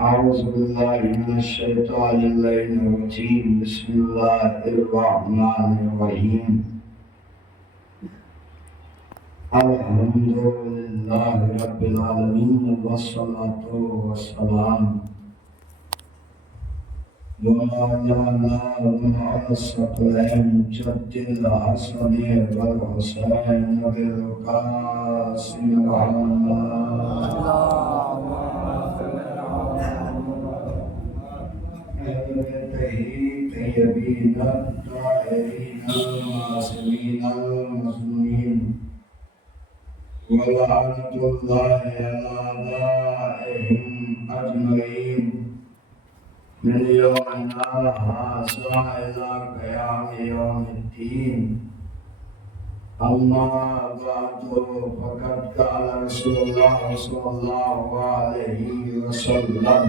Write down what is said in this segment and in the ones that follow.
أعوذ بالله من الشيطان اللعين الرجيم بسم الله الرحمن الرحيم الحمد لله رب العالمين والصلاة والسلام ومولانا ومع الثقلين جد الحسن والحسين بالقاسم محمد طيبين الطاهرين المعصومين المظلومين ولعنة الله على أعدائهم أجمعين من يومنا هذا إلى قيام يوم الدين. أما بعد فقد قال رسول الله صلى الله عليه وسلم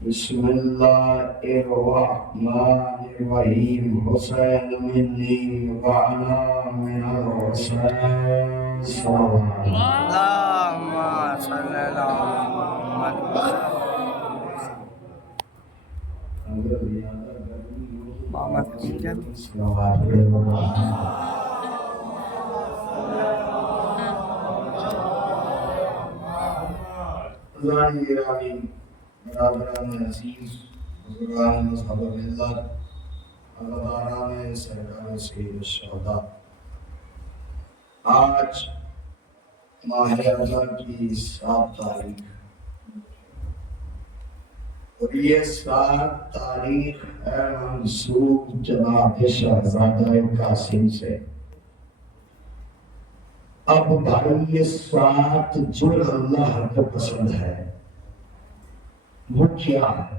بسم الله الرحمن الرحيم حسين مني وأنا من الحسين اللهم صل على محمد برادران عزیز بزرگان مذہب ملت عزاداران سرکار سید الشہداء، آج ماہ رمضان کی 7 تاریخ اور یہ 7 تاریخ ہے منسوب جناب شہزادہ قاسم سے۔ اب بھائی یہ 7 جو اللہ کو پسند ہے وہ کیا ہے؟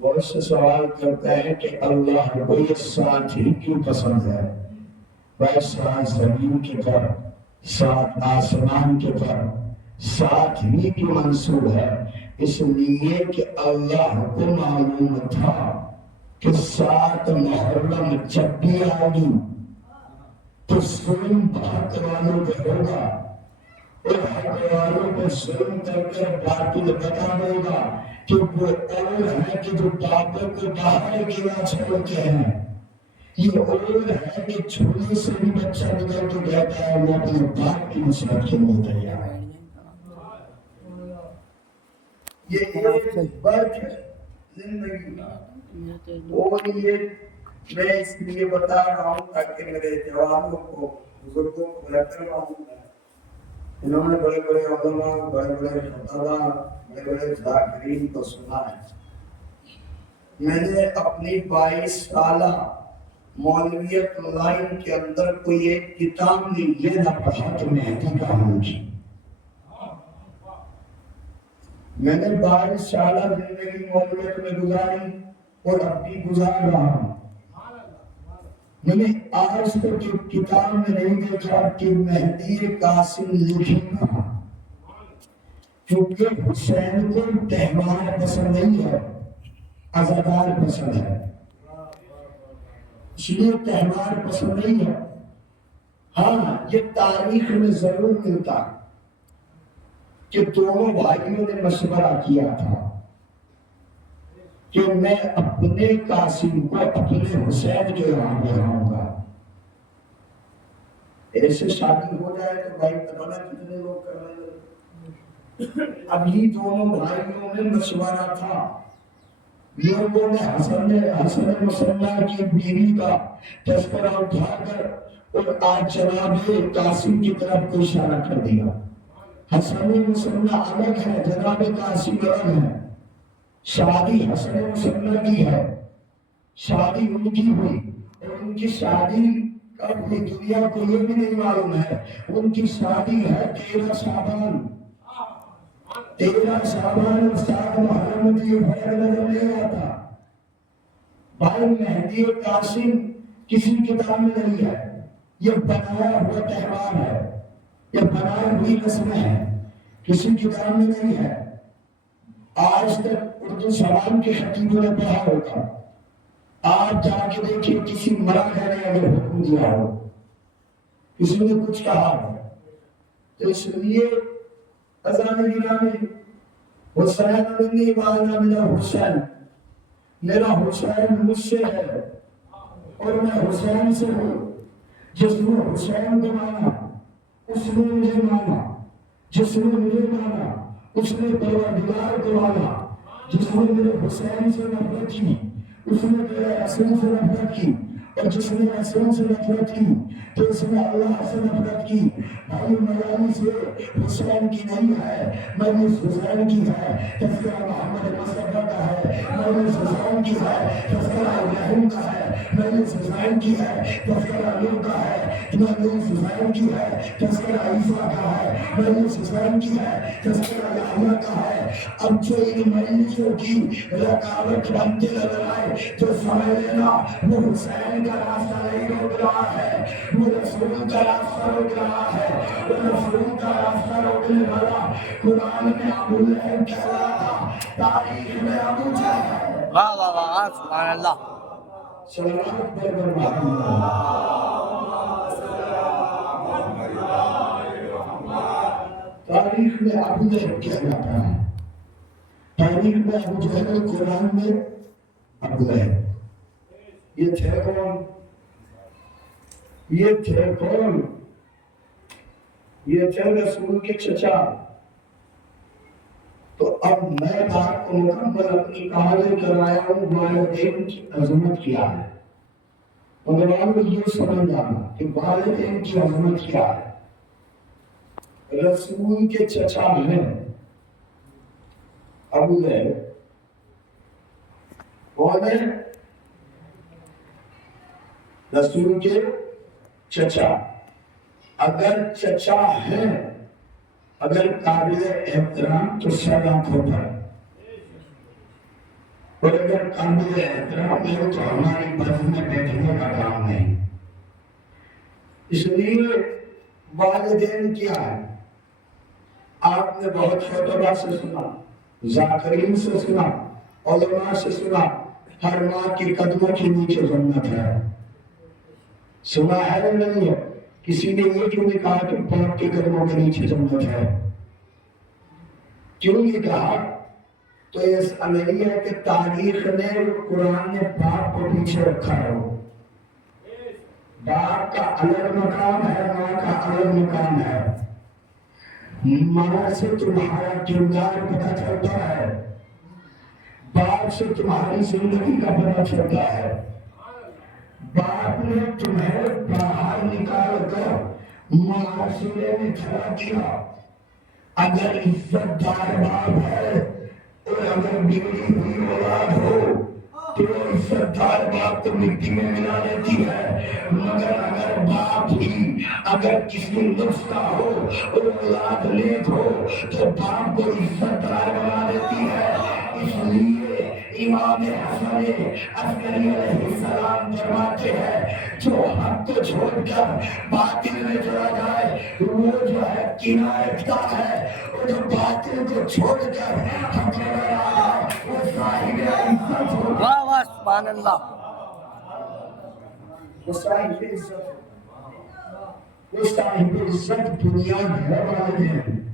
وہ اس سے سوال کرتا ہے کہ اللہ کو یہ 7 ہی کیوں پسند ہے؟ وہ 7 زمین کے پر، 7 آسمان کے پر 7 ہی کیوں منصوب ہے؟ اس لیے کہ اللہ کو معلوم تھا کہ 7 محرم جب بھی آئے گی تو ظلم بھاگ والوں پہ ہوگا اور حق والوں کو ظلم کر کر باطل بتا دے گا کہ وہ اور ہے کہ جو پاپوں کو باہر گرا چھوڑتے ہیں، یہ اور ہے کہ چھوڑنے سے بھی بچہ نکل کے کہتا ہے وہ اپنے باپ کی نصرت کے لیے تیار ہے۔ یہ ایک برق ہے زندگی کا، اور یہ میں اس لیے بتا رہا ہوں تاکہ میرے جوانوں کو، بزرگوں کو بہتر معلوم ہے۔ انہوں نے بڑے بڑے علماء، بڑے بڑے خطبہ، بڑے بڑے ذاکرین کو سنا ہے۔ میں نے اپنی 22 سالہ مولویت لائن کے اندر کوئی ایک کتاب نہیں یہ نہ پڑھا کہ مہدی کا ہوں گی۔ میں نے 22 سالہ زندگی مولویت میں گزاری اور اب بھی گزار رہا ہوں۔ میں نے آج تک کتاب میں نہیں دیکھا کہ مہدی قاسم لکھی کہاں، کیونکہ حسین کو تہوار پسند نہیں ہے، عزادار پسند ہے، اس لیے تہوار پسند نہیں ہے۔ ہاں یہ تاریخ میں ضرور ملتا کہ دونوں بھائیوں نے مشورہ کیا تھا کہ میں اپنے قاسم کو اپنے حسین کے یہاں بلاؤں گا۔ ایسے شادی ہو جائے تو بھائی پتہ کتنے لوگ کر رہے ہیں۔ اب یہ دونوں بھائیوں میں مشورہ تھا، لوگوں نے حسن مسلح کی بیوی کا تذکرہ اٹھا کر اور آج جناب قاسم کی طرف کو اشارہ کر دیا۔ حسن مسلح الگ ہے، جناب قاسم الگ ہے۔ شادی حسن مسلح کی ہے، شادی ان کی ہوئی، اور ان کی شادی کب ہوئی دنیا کو یہ بھی نہیں معلوم ہے۔ ان کی شادی ہے 13 شعبان، 13 شعبان اور 7 محرم کی فرق نظر نہیں آتا۔ بھائی مہدی قاسم کسی کتاب میں نہیں ہے، یہ بنایا ہوا تہوار ہے، یہ بنائی ہوئی رسم ہے، کسی کتاب میں نہیں ہے۔ آج تک اردو زبان کے خطیبوں نے پڑھا ہوگا، آپ جا کے دیکھیں کسی مرد نے اگر حکم دیا ہو، کسی نے کچھ کہا ہو، تو اس لیے اذان گرامی حسین منی وانا من الحسین، میرا حسین مجھ سے ہے اور میں حسین سے ہوں۔ جس نے حسین کو مانا اس نے مجھے مانا، جس نے مجھے مانا اس نے پروردگار کو مانا، جس نے میرے حسین سے نفرت کی اس نے میرے رسول سے نفرت کی، اور جس نے رسول سے نفرت کی تو اس نے اللہ سے نفرت کی۔ بھائی میانی سے حسین کی نہیں ہے، میانی حسین کی ہے، تذکرہ محمد مصطفیٰ کا ہے، میانی حسین کی ہے، تذکرہ ابراہیم کا ہے، میانی حسین کی ہے، تذکرہ نوح کا ہے، میانی حسین کی ہے، تذکرہ عیسیٰ کا ہے، میانی حسین کی ہے، تذکرہ یحییٰ کا ہے۔ اب جو ان مجلسوں کی رکاوٹ بنتے نظر آئے تو سمجھ لینا وہ حسین کا راستہ نہیں روک رہا ہے، وہ رسول کا راستہ روک رہا ہے۔ وہ رسول کا راستہ روکنے والا قرآن میں ابو لہب کہہ رہا تھا، تاریخ میں ابو جہل۔ واہ واہ واہ، سبحان اللہ۔ صلوات پر محمد، تاریخ میں ابو لہب کہہ رہا تھا، تاریخ میں ابو جہل، قرآن میں ابو لہب۔ یہ تھے کون؟ یہ تھے کون؟ یہ تھے رسول کے چچا۔ تو اب میں بات کو مکمل اپنی کہانی کر آیا ہوں، والدین کی عظمت کیا ہے۔ نوجوانوں کو یہ سمجھ آنا کہ والدین کی عظمت کیا ہے۔ رسول کے چچا ہیں ابو لہب، کون ہے؟ رسول کے چچا۔ اگر چچا ہیں، اگر قابل احترام تو سب آنکھوں پر، اور اگر قابل احترام ہے تو ہماری بس میں بیٹھنے کا کام نہیں۔ اس لیے والدین کیا ہے؟ آپ نے بہت خطبہ سے سنا، ذاکرین سے سنا، علماء سے سنا، ہر ماں کی قدموں کے نیچے جنت ہے۔ سنا ہے نہیں ہے؟ کسی نے یہ کیوں نہیں کہا کہ باپ کے قدموں کے نیچے جنت ہے؟ کیوں نہیں کہا؟ تو اس علیہ ہے کہ تاریخ نے، قرآن نے باپ کو پیچھے رکھا ہے۔ باپ کا الگ مقام ہے، ماں کا الگ مقام ہے۔ ماں سے تمہارا کردار پتہ چلتا ہے، باپ سے تمہاری زندگی کا پتہ چلتا ہے۔ باپ نے تمہیں باہر نکال کر معاشرے میں کھڑا کیا، اگر عزت دار باپ ہے اور اگر بگڑی ہوئی اولاد ہو تو وہ عزت دار باپ تو مٹی میں ملا دیتی ہے، مگر اگر باپ ہی اگر کسی نقص کا ہو اور اولاد نیک ہو تو باپ کو عزت دار بنا دیتی ہے۔ اس لیے امام حسن عسکری علیہ السلام فرماتے ہیں جو حق کو چھوڑ کر باطل میں چلا جائے وہ جو ہے کنایت کا ہے، اور جو باطل کو چھوڑ کر حق میں آ جائے وہ صاحب عزت ہو۔ واہ واہ، سبحان اللہ۔ وہ صاحب عزت، وہ صاحب عزت بنیاد ہے والدین۔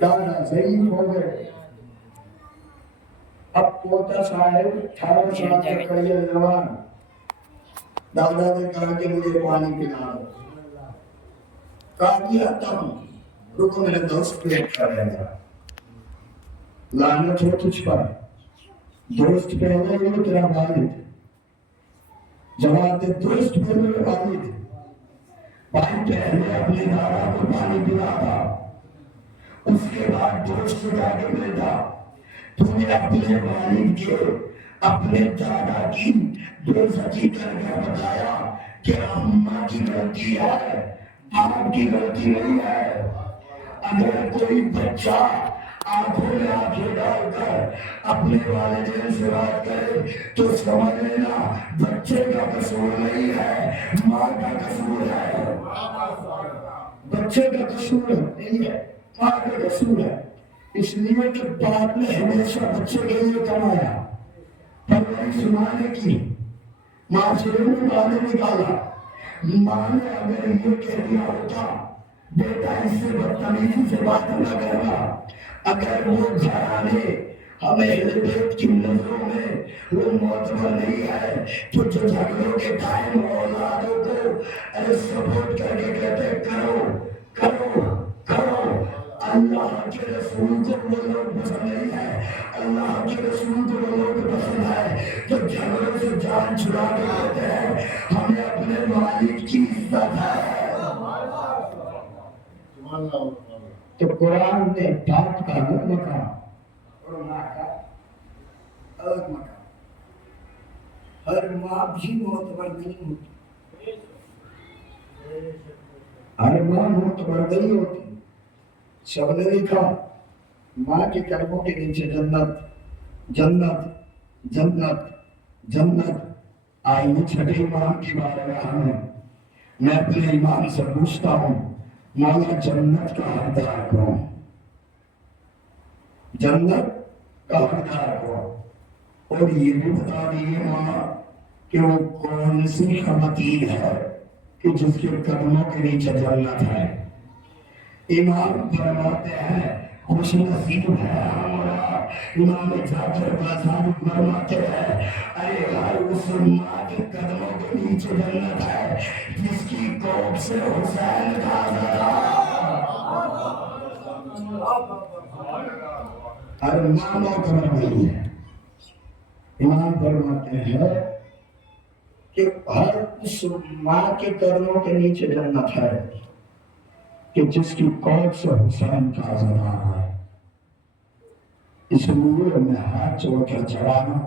دادا ضعیف ہو گئے، اب پوتا صاحب 18 سال کا کڑیے جوان، دادا نے کہا کہ مجھے پانی پلا دو، کہا کہ آتا ہوں، رکو میرے دوست پیٹ کر رہے گا، لعنت ہو تجھ پر، دوست پہلے ہو تیرا والد، جواب دے دوست پہلے والد، بھائی پہلے اپنے دادا کو پانی پلا تھا، اس کے بعد دوست سے جا کے ملتا۔ تو نے اپنے والد کے، اپنے دادا کی بےعزتی کر کے بتایا کہ اماں کی غلطی ہے، باپ کی غلطی نہیں ہے۔ اگر کوئی بچہ آنکھوں میں آنکھیں ڈال کر اپنے والدین سے بات کرے تو سمجھ لینا بچے کا قصور نہیں ہے، ماں کا قصور ہے۔ بچے کا قصور نہیں ہے، ماں کا قصور ہے۔ اس لیے کہ باپ نے ہمیشہ بچے کے لیے کمایا، پرورش سنانے کی، معاشرے میں ماں نے نکالا۔ ماں نے اگر یہ کہہ دیا ہوتا بیٹا اس سے بدتمیزی سے بات نہ کرنا، اگر وہ گھرانے ہمیں اہل بیت کی نظروں میں وہ معتبر نہیں ہے تو جو جھگڑوں کے ٹائم اولادوں کو سپورٹ کر کے کہتے ہیں کرو کرو کرو، اللہ کے رسول کو وہ لوگ پسند نہیں ہے۔ اللہ کے رسول کو وہ لوگ پسند ہے جو جھگڑوں سے جان چھڑا کے کہتے ہیں ہمیں اپنے والد کی عزت ہے۔ تو قرآن نے باپ کا الگ مقام اور ماں کا الگ مقام۔ ہر ماں بھی معتبر نہیں ہوتی، ہر ماں معتبر نہیں ہوتی۔ سب نے لکھا ماں کے قدموں کے نیچے جنت جنت جنت جنت۔ آئیے چھٹے امام کی بارگاہ میں اپنے امام سے پوچھتا ہوں مولا جنت کا حقدار کون؟ جنت کا حقدار کون؟ اور یہ بھی بتا دیئے ماں کہ وہ کون سی خواتین ہے کہ جس کے قدموں کے نیچے جنت ہے۔ امام فرماتے ہیں خوش نصیب ہے ہمارا، امام جعفر بازاری فرماتے ہیں ارے ہر اس ماں کے قدموں کے نیچے جنت ہے جس کی کوکھ سے حسین کا زدہ۔ ہر ماں معتبر نہیں ہے۔ امام فرماتے ہیں کہ ہر اس ماں کے قدموں کے نیچے جنت ہے کہ جس کی کوکھ سے حسین کا آزادار ہے۔ اس لیے میں ہاتھ جوڑ کر چڑھانا،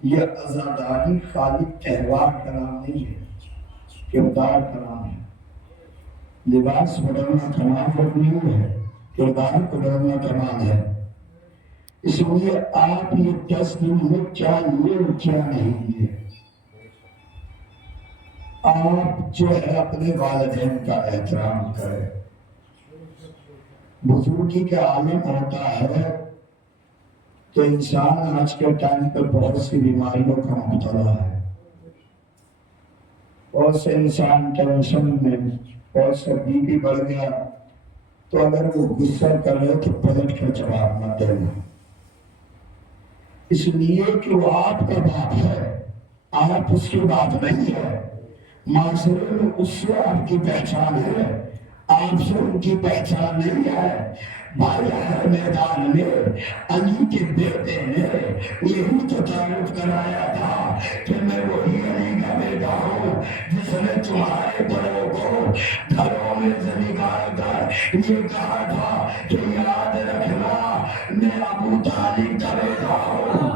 یہ عزاداری خالی تہوار کا نام نہیں ہے، کردار کا نام ہے۔ لباس بدلنا کا نام نہیں ہے، کردار بدلنا کا نام ہے۔ اس لیے آپ یہ 10 دن میں کیا لیے کیا نہیں لیے، آپ جو ہے اپنے والدین کا احترام کریں۔ بزرگی کے عالم ہوتا ہے تو انسان آج کے ٹائم پر بہت سی بیماریوں کا مبتلا ہے، بہت سے انسان ٹینشن میں، بہت سے بی پی بڑھ گیا تو اگر وہ غصہ کرے تو پلٹ کر جواب نہ دینا، اس لیے کہ وہ آپ کا باپ ہے، آپ اس کی بات نہیں ہے۔ معاشرے میں اس سے آپ کی پہچان ہے، آپ سے ان کی پہچان نہیں ہے۔ بھائی ہر میدان میں علی کے بیٹے نے یہی تو تعارف کرایا تھا کہ میں وہی علی کا بیٹا ہوں جس نے تمہارے بڑوں کو گھروں میں سے نکال کر یہ کہا تھا کہ یاد رکھنا میں ابو طالب کا بیٹا ہوں۔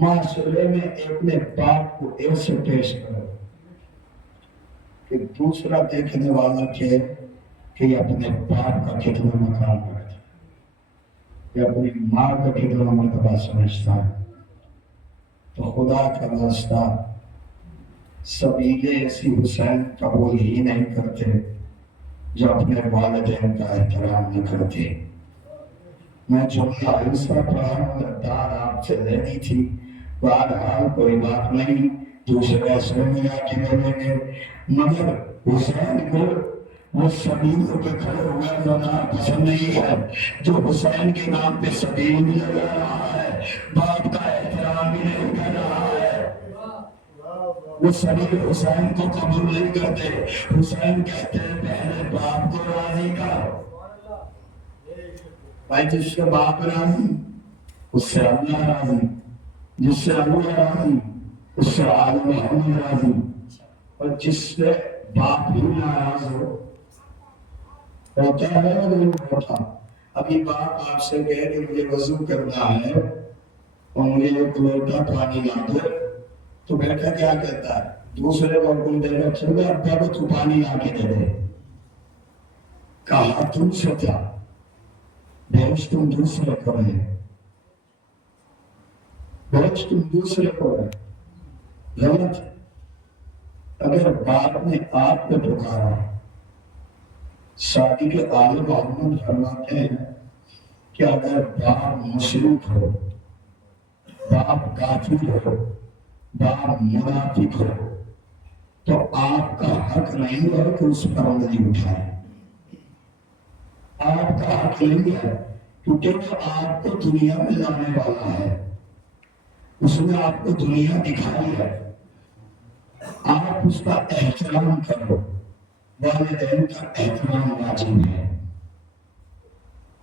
معاشرے میں اپنے باپ کو ایسے پیش کرو کہ دوسرا دیکھنے والا کہ یہ اپنے باپ کا کتنا مقام رکھتا ہے، یہ اپنی ماں کا کتنا مرتبہ سمجھتا ہے۔ تو خدا کا واسطہ سبیلے ایسی حسین قبول ہی نہیں کرتے جو اپنے والدین کا احترام نہ کرتے۔ میں جملہ ایسا پڑھا داد آپ سے لینی تھی، بہرحال کوئی بات نہیں، دوسرے اثر میں آ کے لے لیں گے، مگر حسین کو وہ سبیلوں پہ کھڑے ہوئے لگانا پسند نہیں ہے۔ جو حسین کے نام پہ سبیل بھی لگا رہا ہے، باپ کا احترام بھی نہیں کر رہا ہے، وہ سبیل حسین کو قبول نہیں کرتے۔ حسین کہتے ہیں پہلے باپ کو راضی کر، بھائی جس سے باپ راضی اس سے اللہ راضی، جس سے اللہ راضی اس سے آل محمد راضی، اور جس سے باپ بھی ناراض ہوتا ہے اور نہیں ہوتا۔ ابھی باپ آپ سے کہے کہ مجھے وضو کرنا ہے اور مجھے ایک لوٹا پانی لا دو، تو بیٹا کیا کہتا ہے؟ دوسرے کو حکم دے گا چل گیا ابا کو تو پانی لا کے دے دے۔ کہا تم سے کیا بھیج تم دوسرے کو ہے، بھیج تم دوسرے کو ہے، غلط۔ اگر باپ نے آپ کو پکارا، شادی کے عالم محمد فرماتے ہیں کہ اگر باپ مشرک ہو، باپ کافر ہو، باپ منافق ہو تو آپ کا حق نہیں ہے کہ اس پر انگلی اٹھائے۔ آپ کا حق نہیں ہے، کیونکہ وہ آپ کو دنیا میں لانے والا ہے، اس نے آپ کو دنیا دکھائی ہے، آپ اس کا احترام کرو۔ والدین کا احترام واجب ہے،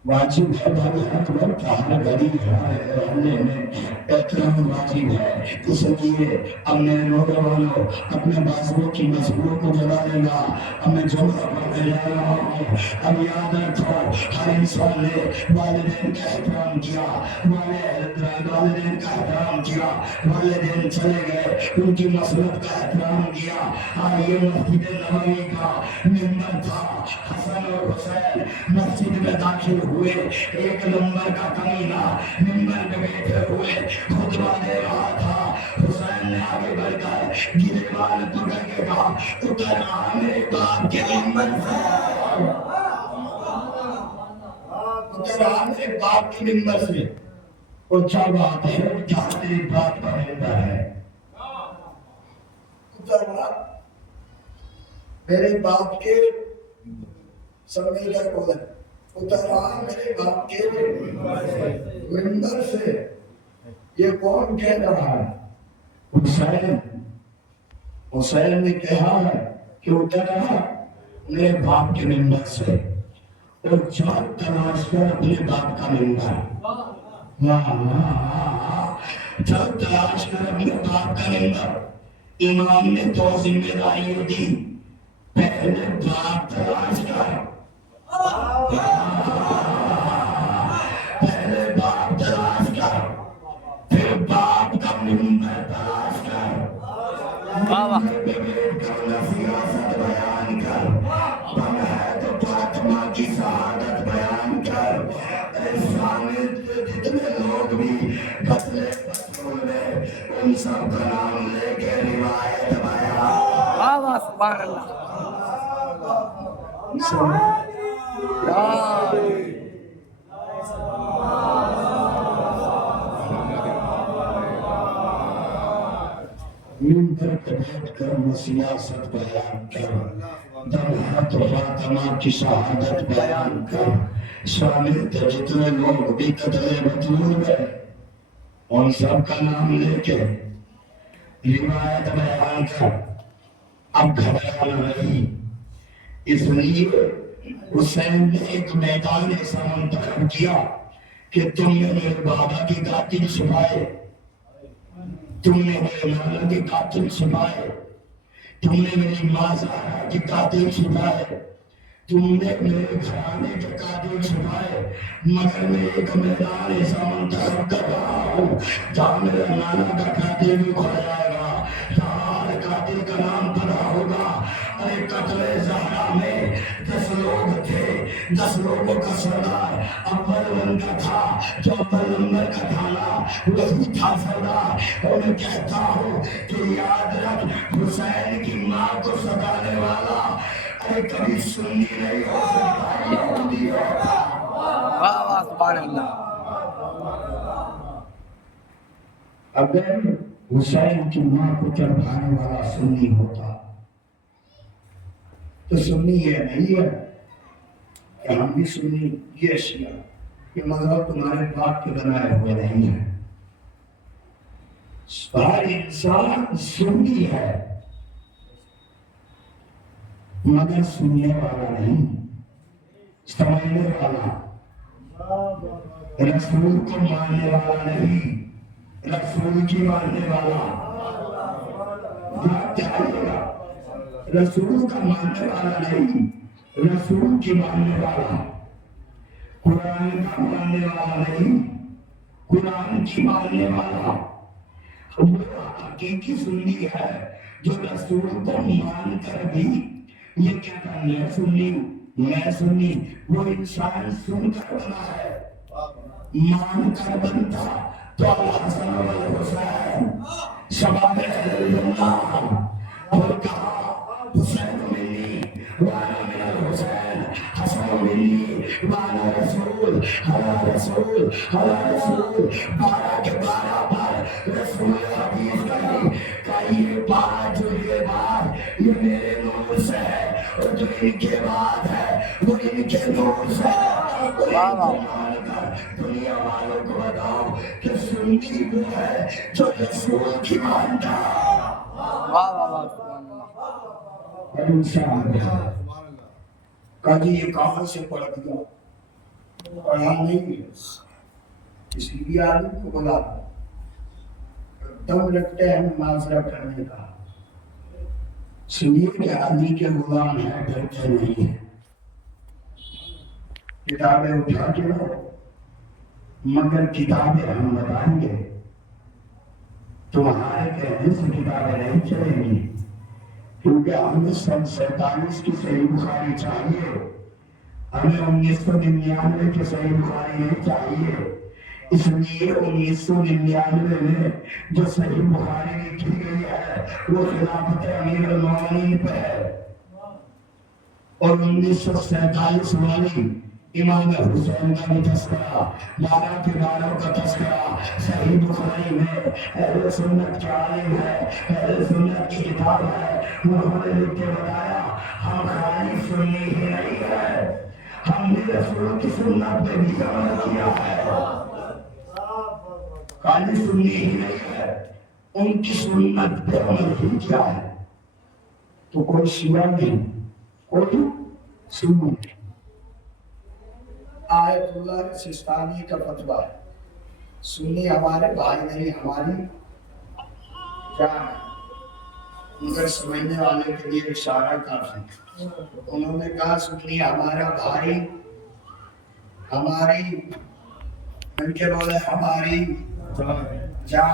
واجب ہے، بھائی اکبر کا ہر غریب رہنے میں احترام واجب ہے۔ اس لیے اب میرے نوجوانوں اپنے بازوؤں کی مسئلوں کو جگہ لینا، اب میں جمعہ پڑھنے جا رہا ہوں۔ اب یاد رکھو ہر انسان نے والدین کا احترام کیا، والدین کا احترام کیا، والدین چلے گئے، ان کی مسلط کا احترام کیا۔ یہ مسجد نبوی کا ممبر تھا، حسن اور حسین مسجد میں داخل ہوئے، ایک نمبر کا کمینہ ممبر میں بیٹھے ہوئے خطبہ دے رہا تھا۔ حسین نے آگے بڑھ کر گریبان پکڑ کے کہا، اتر آ میرے باپ کے ممبر سے، اتر آ میرے باپ کے ممبر سے۔ اور کیا بات ہے، کیا تیری بات کا ممبر ہے، اتر آ میرے باپ کے سمجھ کر بولے، اتر آ میرے باپ کے ممبر سے۔ یہ کون کہہ رہا ہے؟ حسین۔ حسین نے کہا ہے کہ اتر آ میرے باپ کے ممبر سے، اور جان تلاش کر اپنے باپ کا ممبر۔ جان تلاش کر اپنے باپ کا ممبر۔ امام نے دو ذمہ داریاں دی، پہلے باپ تلاش کر، پہلے باپ تلاش کر، پھر باپ کا ممبر تلاش کر، سیاست بیان کر، بن ہے تو فاطمہ کی شہادت بیان کر۔ جتنے لوگ بھی قتل رسول میں، ان سب کا نام لے کے روایت بیان۔ سبحان اللہ۔ ممبر پہ بیٹھ کر میں سیاست بیان کر، دم ہے تو فاطمہ کی شہادت بیان کر۔ شامل تھے جتنے لوگ بھی قتل رسول میں، ان سب کا نام لے کے روایت بیان کر۔ اب گھبرانا نہیں، اس لیے حسین نے ایک میدان ایسا منتخب کیا کہ تم نے میرے بابا کی قاتل چھپائے، تم نے میرے نانا کے قاتل چھپائے، تم نے میری ماں زہرا کے قاتل چھپائے، تم نے میرے گھرانے کے قاتل چھپائے، مگر میں ایک میدان ایسا منتخب کر رہا ہوں جہاں میرے نانا کا قاتل بھی کھڑ جائے گا، جہاں ہر قاتل کا نام پتا ہوگا۔ ارے قتل زہرا میں 10 لوگ تھے، 10 لوگوں کا سردار اول نمبر تھا، جو اول نمبر کا تھا نا، وہی تھا سردار۔ اور میں کہتا ہوں کہ یاد رکھ، حسین کی ماں کو ستانے والا ارے کبھی سنی نہیں ہو سکتا، یہودی ہوگا۔ سبحان اللہ۔ اگر حسین کی ماں کو چڑھانے والا سنی ہوتا تو سنی یہ نہیں ہے کہ ہم بھی سنی، یہ شیعہ، یہ مذہب تمہارے باپ کے بنائے ہوئے نہیں ہے۔ ہر انسان سنی ہے مگر سننے والا نہیں، سمجھنے والا، رسول کو ماننے والا نہیں، رسول کی ماننے والا۔ رسول کا ماننے والا نہیں، رسول کی ماننے والا، قرآن کا ماننے والا نہیں، قرآن کی ماننے والا۔ وہ حقیقی سنی ہے جو رسول کو مان کر بھی یہ کہتا میں سنی ہوں، میں سنی۔ وہ انسان سن کر بنا ہے، مان کر بنتا تو الحسن والحسین شباب اہل اللہ، اور کہا حسین منی وانا من الحسین، حسن منی وانا رسول، حلا رسول، حلا رسول۔ 12 کے 12 بار رسول حدیث کا یہ بات، جو یہ بات یہ میرے نور سے ہے، اور جو ان کے بعد ہے وہ ان کے نور سے ہے۔ واہ واہ مان کر دنیا والوں کو بتاؤ کہ سنی وہ ہے جو رسول کی مانتا واہ واہ واہ سبحان اللہ اور انسان کہا یہ کہاں سے پڑھ دیا پڑھا نہیں ہے اس لیے آدمی کو بلا دم رکھتے ہیں مناظرہ کرنے کا سنیے کہ آدمی کے غلام ہیں ڈرتے نہیں ہیں کتابیں اٹھا کے لاؤ مگر کتابیں ہم بتائیں گے تمہارے کہنے سے کتابیں نہیں چلیں گی کیونکہ ہمیں 47 کی صحیح بخاری چاہیے ہمیں 1999 کی صحیح بخاری نہیں چاہیے اس لیے 1999 میں جو صحیح بخاری لکھی گئی ہے وہ خلافت امیر المومنین پہ ہے اور 1947 والی امام حسین کا بھی تذکرہ 12 کے 12 کا تذکرہ صحیح بخاری میں اہل سنت کے عالم ہے اہل سنت کی کتاب ہے انہوں نے لکھ کے بتایا ہم خالی سنی ہی نہیں ہے ہم نے رسول کی سنت پہ بھی عمل کیا ہے خالی سنی ہی نہیں ہے ان کی سنت پہ عمل ہی کیا ہے تو کوئی سوا نہیں کوئی سنی آیت اللہ سستانی کا فتویٰ ہے سنی ہمارے بھائی نہیں ہماری جان ہے مگر سمجھنے والے کے لیے اشارہ کافی انہوں نے کہا سنی ہمارا بھائی ہماری ان کے بولے ہماری جان